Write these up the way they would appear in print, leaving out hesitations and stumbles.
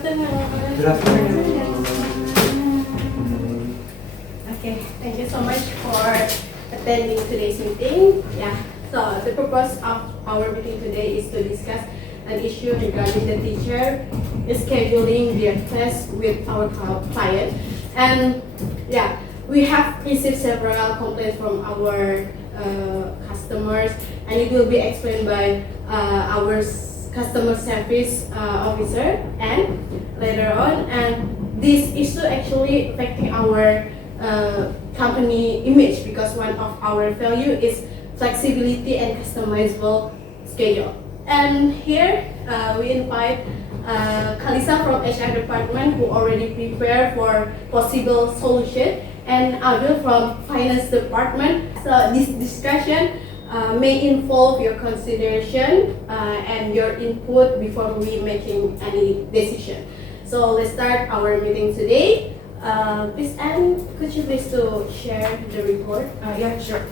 afternoon. Good afternoon. Okay, thank you so much for attending today's meeting. Yeah, so the purpose of our meeting today is to discuss an issue regarding the teacher scheduling their class with our client. And yeah, we have received several complaints from our customers, and it will be explained by our customer service officer and later on. And this issue actually affecting our company image because one of our value is flexibility and customizable schedule. And here we invite Kalisa from HR department who already prepared for possible solution, and Abdul from finance department. So this discussion may involve your consideration and your input before we making any decision. So let's start our meeting today. Please, Anne, could you please to share the report? Yeah, sure.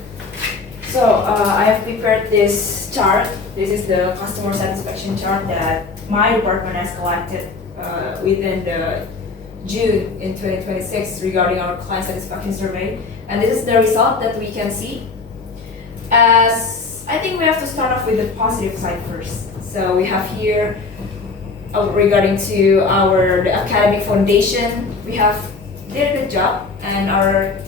So I have prepared this chart. This is the customer satisfaction chart that my department has collected within the June in 2026 regarding our client satisfaction survey. And this is the result that we can see. As I think we have to start off with the positive side first. So we have here regarding to the academic foundation, we have did a good job, and our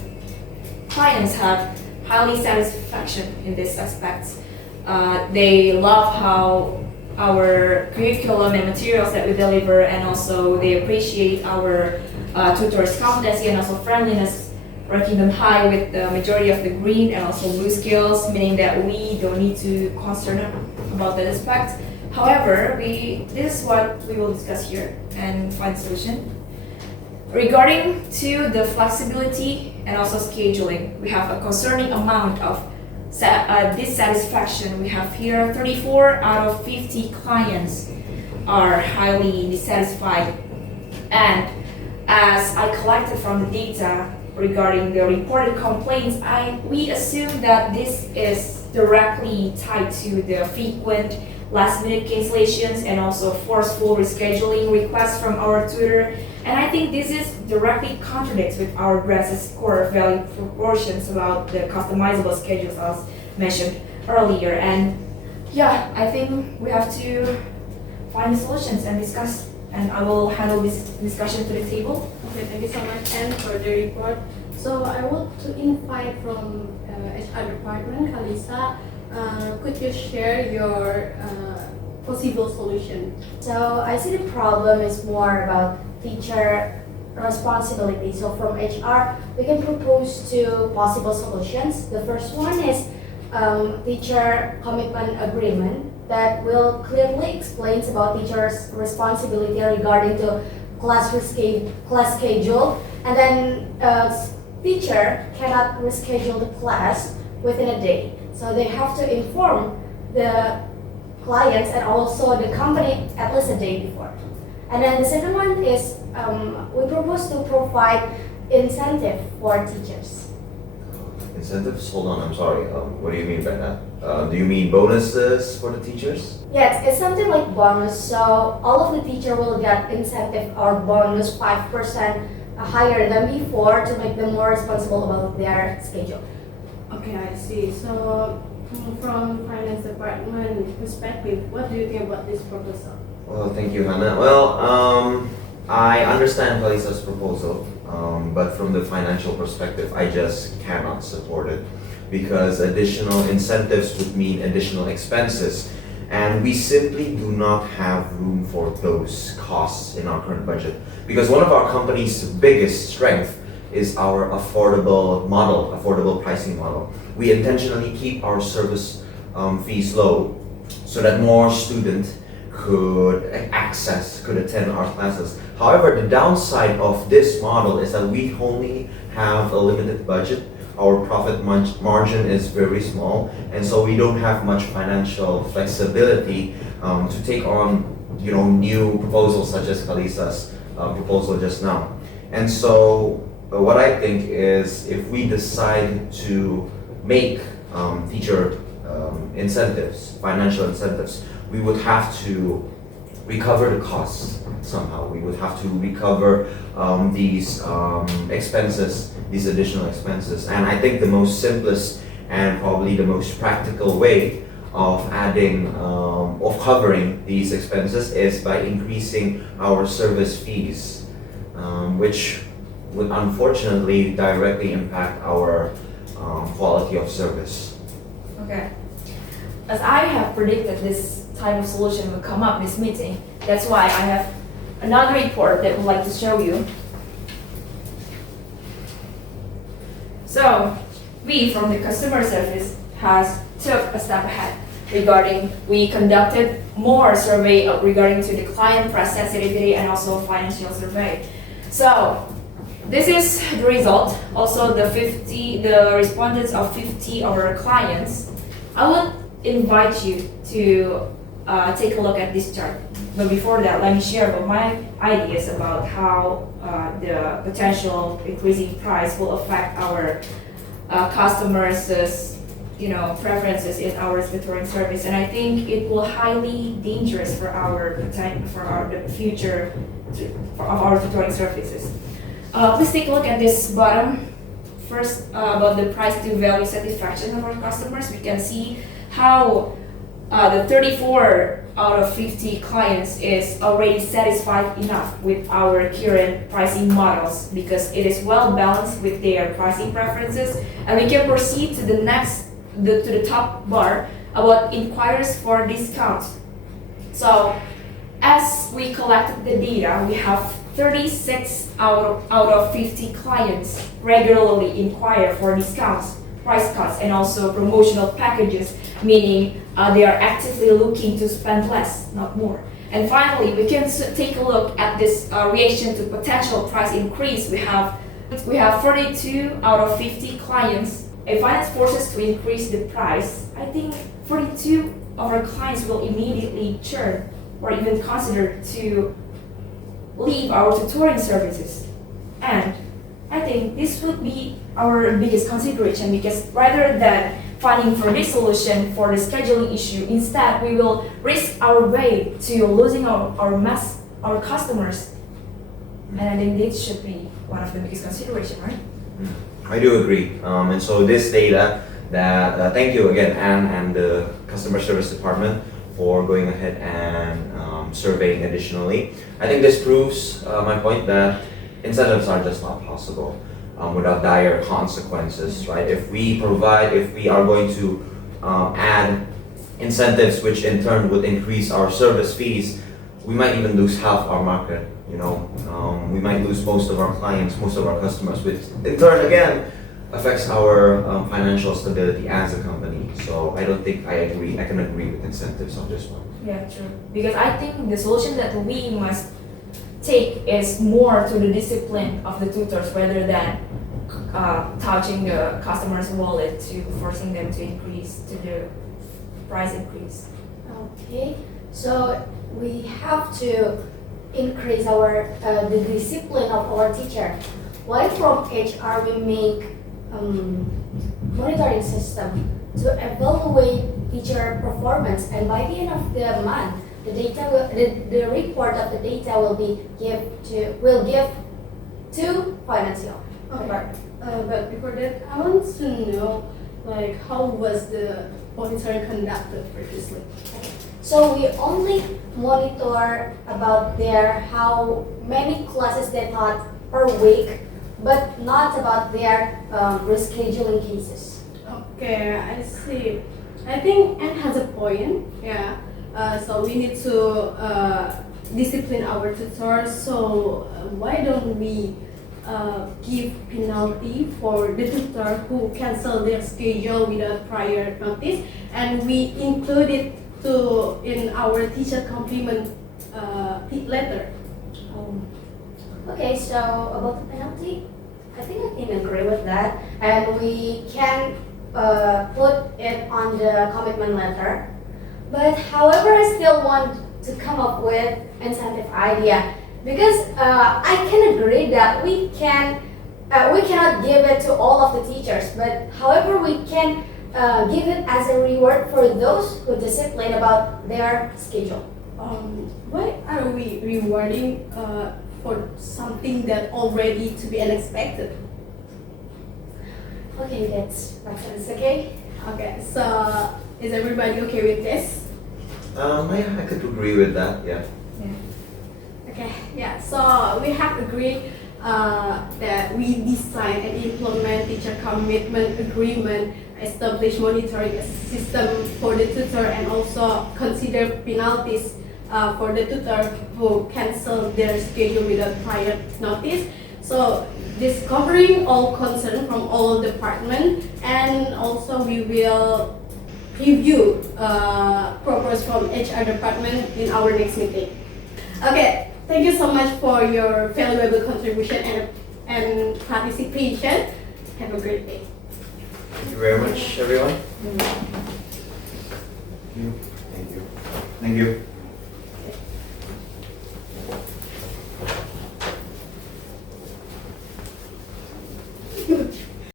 clients have highly satisfaction in this aspect. They love how our curriculum and materials that we deliver, and also they appreciate our tutors' competency and also friendliness, ranking them high with the majority of the green and also blue skills, meaning that we don't need to concern about that aspect. However, this is what we will discuss here and find a solution. Regarding to the flexibility and also scheduling, we have a concerning amount of dissatisfaction. We have here 34 out of 50 clients are highly dissatisfied. And as I collected from the data regarding the reported complaints, we assume that this is directly tied to the frequent last-minute cancellations and also forceful rescheduling requests from our tutor. And I think this is directly contradicts with our brand's core value proportions about the customizable schedules as mentioned earlier. And yeah, I think we have to find solutions and discuss, and I will handle this discussion to the table. Okay, thank you so much, Anne, for the report. So I want to invite from HR department, Kalisa. Could you share your possible solution? So I see the problem is more about teacher responsibility. So from HR, we can propose two possible solutions. The first one is teacher commitment agreement that will clearly explains about teachers' responsibility regarding to class schedule, and then teacher cannot reschedule the class within a day. So they have to inform the clients and also the company at least a day before. And then the second one is we propose to provide incentive for teachers. Incentives? Hold on, I'm sorry. What do you mean by that? Do you mean bonuses for the teachers? Yeah, it's something like bonus. So all of the teacher will get incentive or bonus 5% higher than before to make them more responsible about their schedule. Okay, I see. So from finance department perspective, what do you think about this proposal? Well, thank you, Hannah. Well, I understand Kalisa's proposal, but from the financial perspective, I just cannot support it because additional incentives would mean additional expenses, and we simply do not have room for those costs in our current budget because one of our company's biggest strength is our affordable pricing model. We intentionally keep our service fees low so that more students could attend our classes. However, the downside of this model is that we only have a limited budget. Our profit margin is very small, and so we don't have much financial flexibility to take on new proposals such as Kalisa's proposal just now. And so what I think is if we decide to make teacher incentives, financial incentives, we would have to recover the costs somehow. We would have to recover these expenses, these additional expenses. And I think the most simplest and probably the most practical way of covering these expenses is by increasing our service fees, which would unfortunately directly impact our quality of service. Okay. As I have predicted this type of solution will come up in this meeting, that's why I have another report that I would like to show you. So, we from the customer service has took a step ahead regarding, we conducted more survey regarding to the client price sensitivity and also financial survey. So, this is the result. Also, the respondents of 50 of our clients. I will invite you to take a look at this chart. But before that, let me share about my ideas about how the potential increasing price will affect our customers' preferences in our tutoring service. And I think it will highly dangerous for the future of our tutoring services. Please take a look at this bottom. First, about the price to value satisfaction of our customers. We can see how the 34 out of 50 clients is already satisfied enough with our current pricing models because it is well balanced with their pricing preferences. And we can proceed to the top bar about inquiries for discounts. So as we collected the data, we have 36 out of 50 clients regularly inquire for discounts, price cuts, and also promotional packages, meaning they are actively looking to spend less, not more. And finally, we can take a look at this reaction to potential price increase. We have 42 out of 50 clients. If finance forces to increase the price, I think 42 of our clients will immediately churn or even consider to leave our tutoring services. And I think this would be our biggest consideration because rather than finding for this solution for the scheduling issue, instead we will risk our way to losing our customers. And I think this should be one of the biggest consideration, right? I do agree. And so this data that thank you again, Anne and the customer service department for going ahead and surveying additionally. I think this proves my point that incentives are just not possible without dire consequences, right? If we are going to add incentives, which in turn would increase our service fees, we might even lose half our market. We might lose most of our clients, most of our customers, which in turn again affects our financial stability as a company. So I don't think I can agree with incentives on this one. Yeah, true. Because I think the solution that we must take is more to the discipline of the tutors rather than touching the customer's wallet to forcing them to increase to the price increase. Okay, so we have to increase the discipline of our teacher. Why from HR we make monitoring system to evaluate teacher performance, and by the end of the month, the report of the data will give to financial. Okay. But before that, I want to know how was the monitoring conducted previously? So we only monitor about how many classes they taught per week, but not about their rescheduling cases. Okay, I see. I think Anne has a point. Yeah. So we need to discipline our tutors. So why don't we give penalty for the tutor who cancel their schedule without prior notice, and we include it in our teacher compliment letter. Okay, so about the penalty, I think I can agree with that, and we can put it on the commitment letter. But however, I still want to come up with incentive idea because I can agree that we cannot give it to all of the teachers, but however we can give it as a reward for those who discipline about their schedule why are we rewarding for something that already to be unexpected? Okay, that's makes sense. Okay. Okay, so is everybody okay with this? I could agree with that, yeah. Okay, yeah, so we have agreed that we design and implement teacher commitment agreement, establish monitoring system for the tutor, and also consider penalties for the tutor who cancel their schedule without prior notice. So this covering all concern from all departments, and also we will review progress from HR department in our next meeting. Okay, thank you so much for your valuable contribution and participation. Have a great day. Thank you very much, everyone. Mm. Thank you. Thank you.